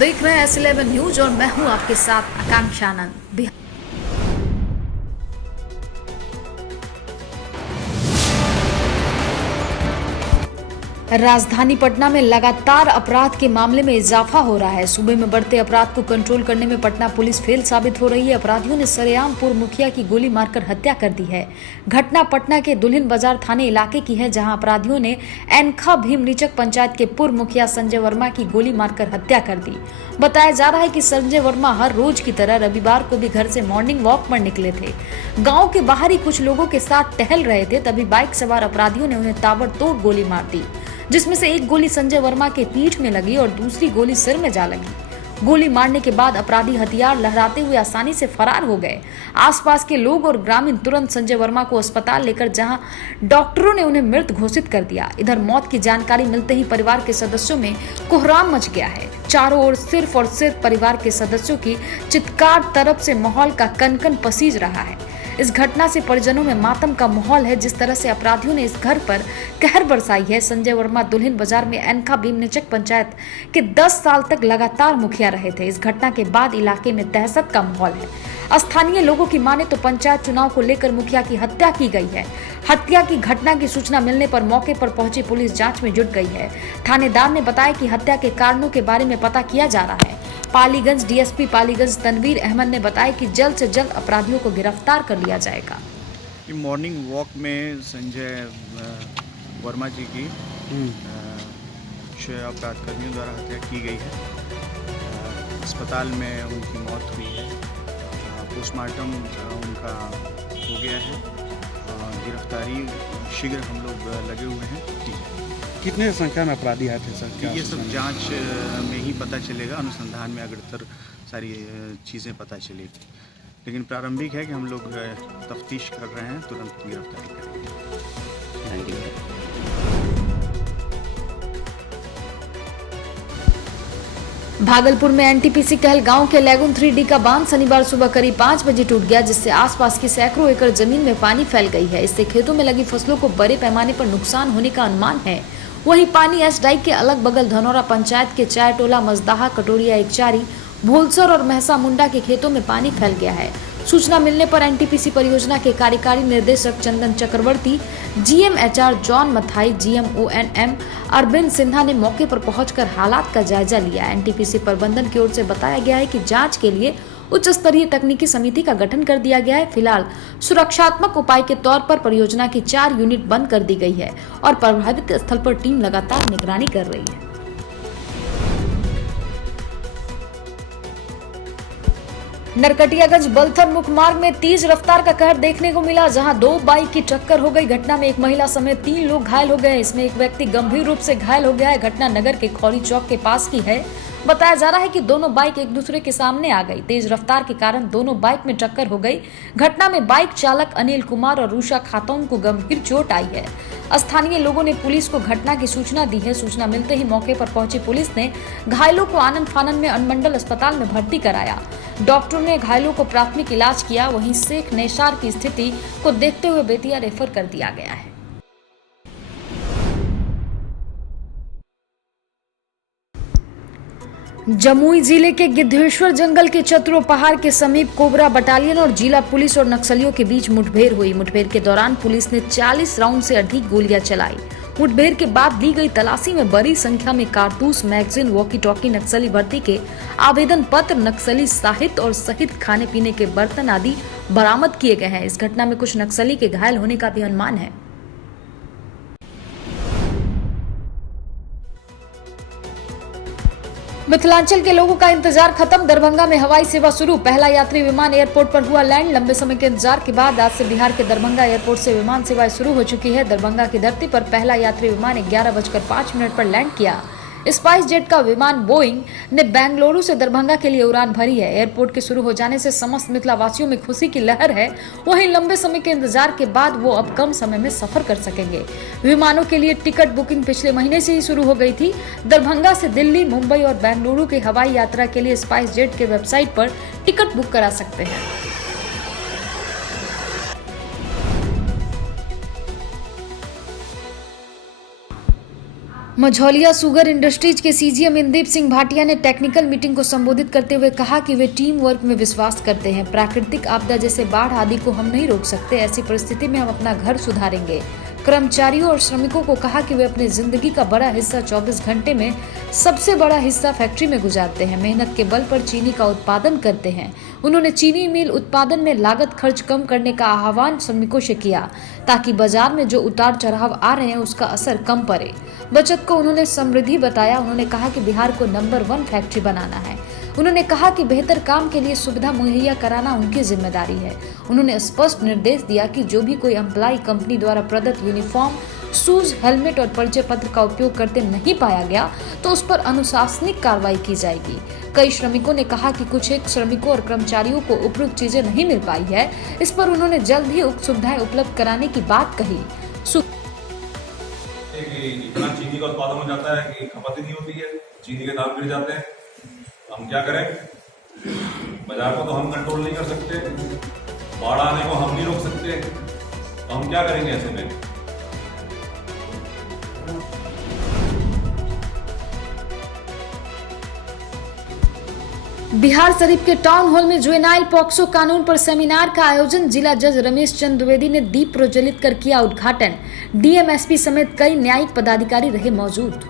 देख रहे हैं S11 न्यूज और मैं हूं आपके साथ आकांक्षा आनंद। राजधानी पटना में लगातार अपराध के मामले में इजाफा हो रहा है। सूबे में बढ़ते अपराध को कंट्रोल करने में पटना पुलिस फेल साबित हो रही है। अपराधियों ने सरेआम पूर्व मुखिया की गोली मारकर हत्या कर दी है। घटना पटना के दुल्हिन बाजार थाने इलाके की है, जहां अपराधियों ने एनखा भीमनीचक पंचायत के पूर्व मुखिया संजय वर्मा की गोली मारकर हत्या कर दी। बताया जा रहा है कि संजय वर्मा हर रोज की तरह रविवार को भी घर से मॉर्निंग वॉक पर निकले थे। गाँव के बाहर ही कुछ लोगों के साथ टहल रहे थे, तभी बाइक सवार अपराधियों ने उन्हें ताबड़तोड़ गोली मार दी, जिसमें से एक गोली संजय वर्मा के पीठ में लगी और दूसरी गोली सिर में जा लगी। गोली मारने के बाद अपराधी हथियार लहराते हुए आसानी से फरार हो गए। आसपास के लोग और ग्रामीण तुरंत संजय वर्मा को अस्पताल लेकर जहां डॉक्टरों ने उन्हें मृत घोषित कर दिया। इधर मौत की जानकारी मिलते ही परिवार के सदस्यों में कोहराम मच गया है। चारों ओर सिर्फ और सिर्फ परिवार के सदस्यों की चित्कार तरफ से माहौल का कनकन पसीज रहा है। इस घटना से परिजनों में मातम का माहौल है। जिस तरह से अपराधियों ने इस घर पर कहर बरसाई है। संजय वर्मा दुल्हिन बाजार में एनखा भीमनीचक पंचायत के 10 साल तक लगातार मुखिया रहे थे। इस घटना के बाद इलाके में दहशत का माहौल है। स्थानीय लोगों की माने तो पंचायत चुनाव को लेकर मुखिया की हत्या की गई है। हत्या की घटना की सूचना मिलने पर मौके पर पहुंची पुलिस जांच में जुट गई है। थानेदार ने बताया कि हत्या के कारणों के बारे में पता किया जा रहा है। पालीगंज डीएसपी पालीगंज तनवीर अहमद ने बताया कि जल्द से जल्द अपराधियों को गिरफ्तार कर लिया जाएगा। मॉर्निंग वॉक में संजय वर्मा जी की कुछ अपराधकर्मियों द्वारा हत्या की गई है। अस्पताल में उनकी मौत हुई है। पोस्टमार्टम उनका हो गया है। गिरफ्तारी शीघ्र हम लोग लगे हुए हैं। कितने संख्या में अपराधी आए थे सर? ये सब जांच में ही पता चलेगा। अनुसंधान में अग्रतर सारी चीज़ें पता चलेगी, लेकिन प्रारंभिक है कि हम लोग तफ्तीश कर रहे हैं, तुरंत गिरफ्तारी करेंगे। भागलपुर में एनटीपीसी कहलगांव के लैगून 3D का बांध शनिवार सुबह करीब 5 बजे टूट गया, जिससे आसपास की सैकड़ों एकड़ जमीन में पानी फैल गई है। इससे खेतों में लगी फसलों को बड़े पैमाने पर नुकसान होने का अनुमान है। वहीं पानी एसडाई के अलग बगल धनौरा पंचायत के चायटोला, मजदाहा, कटोरिया, एकचारी, भोलसर और महसा मुंडा के खेतों में पानी फैल गया है। सूचना मिलने पर एनटीपीसी परियोजना के कार्यकारी निर्देशक चंदन चक्रवर्ती, जीएमएचआर जॉन मथाई, जीएमओएनएम अरविंद सिन्हा ने मौके पर पहुंचकर हालात का जायजा लिया। एनटीपीसी प्रबंधन की ओर से बताया गया है कि जांच के लिए उच्च स्तरीय तकनीकी समिति का गठन कर दिया गया है। फिलहाल सुरक्षात्मक उपाय के तौर पर परियोजना की 4 यूनिट बंद कर दी गई है और प्रभावित स्थल पर टीम लगातार निगरानी कर रही है। नरकटियागंज बलथर मुख्य मार्ग में तेज रफ्तार का कहर देखने को मिला, जहां 2 बाइक की टक्कर हो गई। घटना में एक महिला समेत 3 लोग घायल हो गए। इसमें एक व्यक्ति गंभीर रूप से घायल हो गया है। घटना नगर के खौरी चौक के पास की है। बताया जा रहा है कि दोनों बाइक एक दूसरे के सामने आ गई। तेज रफ्तार के कारण दोनों बाइक में टक्कर हो गई। घटना में बाइक चालक अनिल कुमार और रूषा खातून को गंभीर चोट आई है। स्थानीय लोगों ने पुलिस को घटना की सूचना दी है। सूचना मिलते ही मौके पर पहुंची पुलिस ने घायलों को आनंद फानन में अनुमंडल अस्पताल में भर्ती कराया। डॉक्टरों ने घायलों को प्राथमिक इलाज किया। वहीं शेख नेसार की स्थिति को देखते हुए बेतिया रेफर कर दिया गया है। जमुई जिले के गिद्धेश्वर जंगल के चतुरो पहाड़ के समीप कोबरा बटालियन और जिला पुलिस और नक्सलियों के बीच मुठभेड़ हुई। मुठभेड़ के दौरान पुलिस ने 40 राउंड से अधिक गोलियां चलाई। मुठभेड़ के बाद दी गई तलाशी में बड़ी संख्या में कारतूस, मैगजीन, वॉकी टॉकी, नक्सली भर्ती के आवेदन पत्र, नक्सली साहित्य और सहित खाने पीने के बर्तन आदि बरामद किए गए हैं। इस घटना में कुछ नक्सली के घायल होने का भी अनुमान है। मिथिलांचल के लोगों का इंतजार खत्म। दरभंगा में हवाई सेवा शुरू। पहला यात्री विमान एयरपोर्ट पर हुआ लैंड। लंबे समय के इंतजार के बाद आज से बिहार के दरभंगा एयरपोर्ट से विमान सेवाएं शुरू हो चुकी है। दरभंगा की धरती पर पहला यात्री विमान 11:05 पर लैंड किया। स्पाइस जेट का विमान बोइंग ने बेंगलुरु से दरभंगा के लिए उड़ान भरी है। एयरपोर्ट के शुरू हो जाने से समस्त मिथिला वासियों में खुशी की लहर है। वहीं लंबे समय के इंतजार के बाद वो अब कम समय में सफर कर सकेंगे। विमानों के लिए टिकट बुकिंग पिछले महीने से ही शुरू हो गई थी। दरभंगा से दिल्ली, मुंबई और बेंगलुरु की हवाई यात्रा के लिए स्पाइस जेट के वेबसाइट पर टिकट बुक करा सकते हैं। मझौलिया शुगर इंडस्ट्रीज के सीजीएम इंदीप सिंह भाटिया ने टेक्निकल मीटिंग को संबोधित करते हुए कहा कि वे टीम वर्क में विश्वास करते हैं। प्राकृतिक आपदा जैसे बाढ़ आदि को हम नहीं रोक सकते, ऐसी परिस्थिति में हम अपना घर सुधारेंगे। कर्मचारियों और श्रमिकों को कहा कि वे अपनी जिंदगी का बड़ा हिस्सा 24 घंटे में सबसे बड़ा हिस्सा फैक्ट्री में गुजारते हैं, मेहनत के बल पर चीनी का उत्पादन करते हैं। उन्होंने चीनी मिल उत्पादन में लागत खर्च कम करने का आह्वान श्रमिकों से किया ताकि बाजार में जो उतार चढ़ाव आ रहे हैं उसका असर कम पड़े। बचत को उन्होंने समृद्धि बताया। उन्होंने कहा कि बिहार को नंबर 1 फैक्ट्री बनाना है। उन्होंने कहा कि बेहतर काम के लिए सुविधा मुहैया कराना उनकी जिम्मेदारी है। उन्होंने स्पष्ट निर्देश दिया कि जो भी कोई एम्प्लॉय कंपनी द्वारा प्रदत्त यूनिफॉर्म, शूज, हेलमेट और परिचय पत्र का उपयोग करते नहीं पाया गया तो उस पर अनुशासनिक कार्रवाई की जाएगी। कई श्रमिकों ने कहा कि कुछ एक श्रमिकों और कर्मचारियों को उपयुक्त चीजें नहीं मिल पाई है, इस पर उन्होंने जल्द ही उक्त सुविधाएं उपलब्ध कराने की बात कही। इतना चीनी का उत्पादन हो जाता है कि खपत ही नहीं होती है, चीनी के दाम गिर जाते हैं। हम क्या करें? बाजार को तो हम कंट्रोल नहीं कर सकते, बाढ़ आने को हम नहीं रोक सकते, तो हम क्या करेंगे ऐसे में? बिहार शरीफ के टाउन हॉल में जुवेनाइल पॉक्सो कानून पर सेमिनार का आयोजन जिला जज रमेश चंद्र द्विवेदी ने दीप प्रज्वलित कर किया उद्घाटन। डीएम, एसपी समेत कई न्यायिक पदाधिकारी रहे मौजूद।